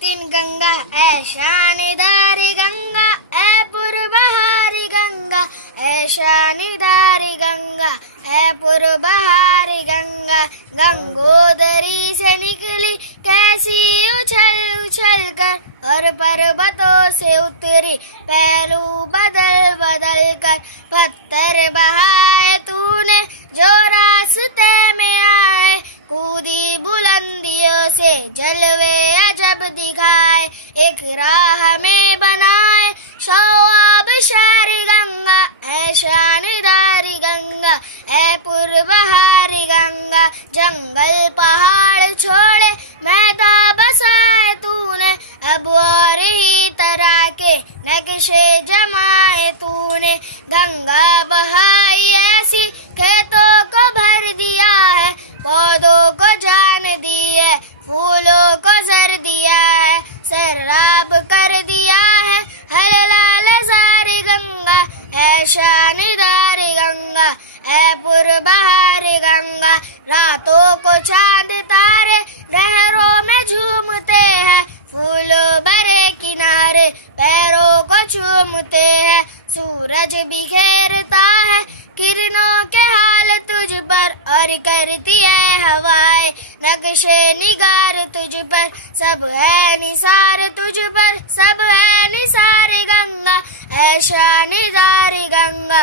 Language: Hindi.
तीन गंगा ऐ शानदारी गंगा ऐ पुरबहारी गंगा ऐ शानदारी गंगा ऐ पुरबहारी गंगा। गंगोदरी से निकली कैसी उछल उछल कर और पर्वतों से उतरी पहलू बदल बदल कर। पत्थर बहाए तूने जो रास्ते में आए, कूदी बुलंदियों से जलवे अजब दिखाए। एक राह में बनाए शौआब शारी गंगा ऐ शानदारी गंगा ऐ पुरबहारी गंगा। जंगल पहाड़ छोड़े मैदान बसाए तूने, अब और ही तरह के नक्शे जमाए तूने। गंगा बहाई ऐसी खेतों को भर दिया है, पौधों को जान दी है, फूलों को सर दिया है, सैराब कर दिया है हर लाल सारी गंगा ऐ शानदारी गंगा ऐ पुरबहारी गंगा। रातों को चांद तारे लहरों में झूमते हैं, फूलों भरे किनारे पैरों को चूमते हैं। सूरज बिखेरता है किरणों के हाल तुझ पर और करती है हवाएं नक्शे निगार तुझ पर। सब है निसार तुझ पर, सब है निसार गंगा ऐ शानदारी गंगा